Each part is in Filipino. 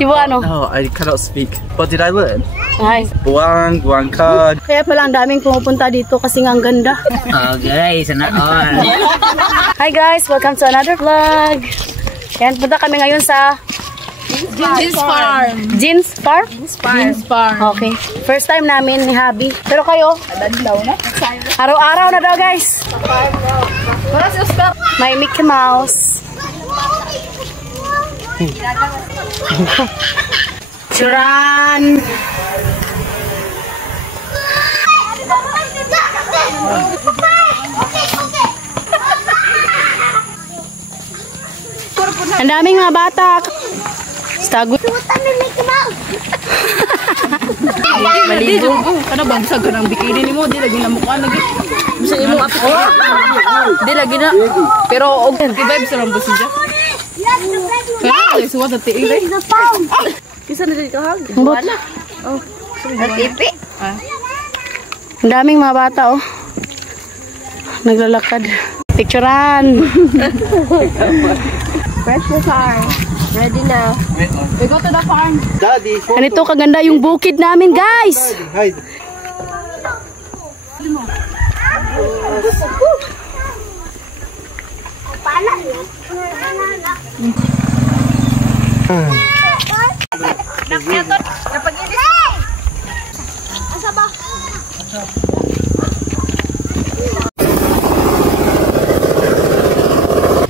Cebuano. No, I cannot speak. What did I learn? Nice. Buang, buangkag. Kaya pala ang daming pumupunta dito kasi nga ang ganda. Oh guys, sana all. Hi guys, welcome to another vlog. Yan, punta kami ngayon sa Jeans Farm. Jeans Farm? Jeans Farm. Okay. First time namin ni Habi. Pero kayo? Araw-araw na daw guys. May Mickey Mouse. Churan. Ang daming mga bata. Stago. Maligo. Ano bang bisag ka ng bikini ni mo? Di lagi na mukha lagi. Bisag mo ato. Di lagi na. Pero og vibes lang busi siya. Pero ay suwa sa tiil eh. Kisa na dito ha? Wala. Oh. Tipi. Ang daming mga bata oh. Naglalakad. Picturean. Fresh the farm. Ready now. We go to the farm. Daddy, Ganito kaganda yung bukid namin guys. hide.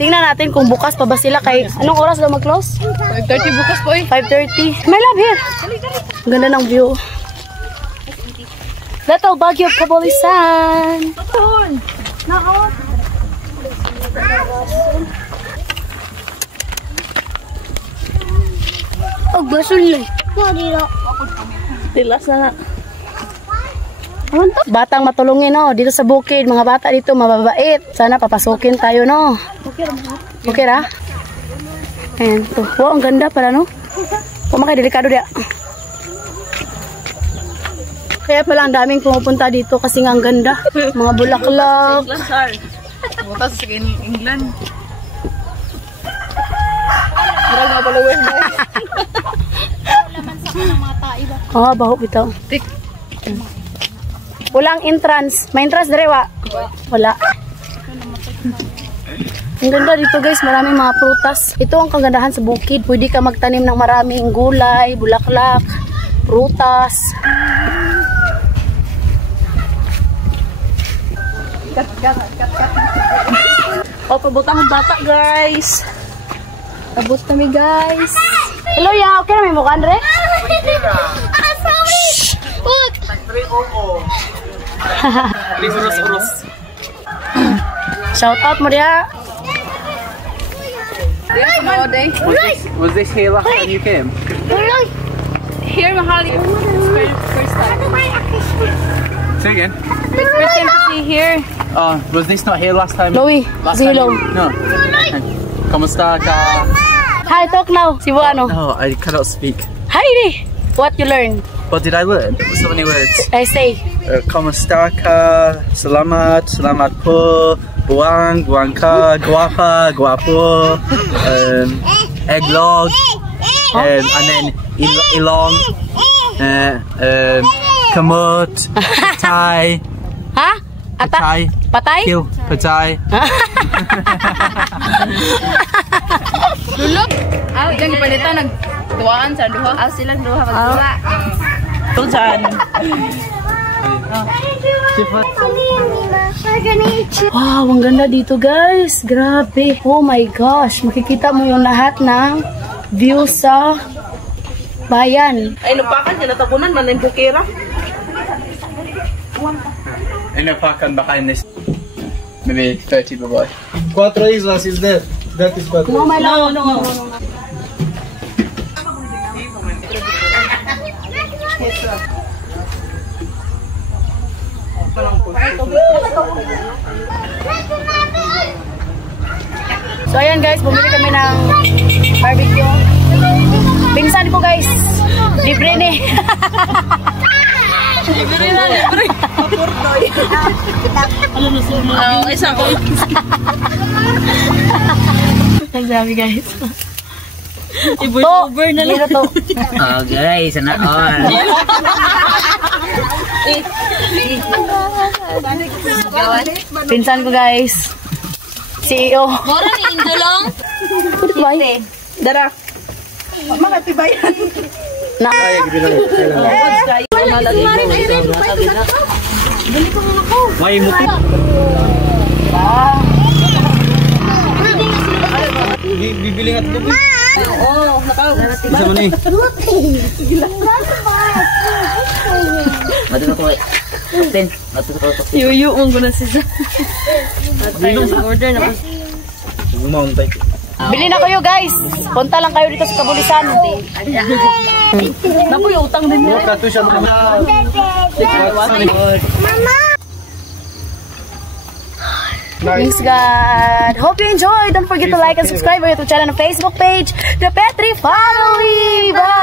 Tingnan natin kung bukas pa ba sila kay anong oras daw mag-close? 5:30 bukas po eh. 5:30. My love here. Ang ganda ng view. Little Baguio Kabulisan. Oh, basol lang. Tilas na. Batang matulungin no, dito sa bukid, mga bata dito mababait. Sana papasukin tayo no. Okay ra? Ayan to. Wow, ang ganda pala no. Pumakay delikado dia. Kaya pala ang daming pumupunta dito kasi nga ang ganda. Mga bulaklak. Bukas sa England. Murag mga followers guys. Oh, baho bitaw. Walang entrance. May entrance direwa? Wala. Ang ganda dito guys, maraming mga prutas. Ito ang kagandahan sa bukid. Pwede ka magtanim ng maraming gulay, bulaklak, prutas. Oh, pabutang ng bata guys. Abot kami guys. Hello ya, okay na may mukha Andre? Shhh! Shout out mo dia. Was this here last time you came? Here Mahali. First time. Say again. It's first time to see here. Was this not here last time? Louie, Last say time? hello. No. Kamusta ka? Hi, talk now. Cebuano. No, I cannot speak. Hi, what you learn? What did I learn? So many words. I say. Kamusta ka? Salamat, salamat po. Buang, buang ka. Guapa, guapo. Eggnog. And then ilong. Kamot. Patay. Ha? Ata? Patay. Patay? Kill. Patay. Dulog. Diyan ipalitan nagtuwaan sa duha. Silang duha magtuwa. Tulsan. Wow, ang ganda dito guys. Grabe. Oh my gosh. Makikita mo yung lahat ng view sa bayan. Ay, lupakan sila tapunan man yung bukira. Inapakan behind this. Maybe 30 bye-bye. Cuatro islas is there. That is Cuatro. No, my love. No. So ayan guys, bumili kami ng barbecue. Pinsan ko guys. Libre ni. Libre na, libre. Isa ko. Ang dami guys. over na lang. To. Okay, sana all. Pinsan ko guys. CEO. Mora ni Indolong. Put ba? Dara. Makatibayan. Na. May muti. Bibili nga ito. Oo, nakaw. Isa mo ni. Matuto ko. Kapten, matuto ko. Yuyu mong guna siya. Order na. Umauntay. Bili na kayo guys. Punta lang kayo dito sa Kabulisan. Napo yung utang din mo. Kato siya mo. Thanks God. Hope you enjoyed. Don't forget to like and subscribe our YouTube channel and Facebook page, The Petri Family. Bye!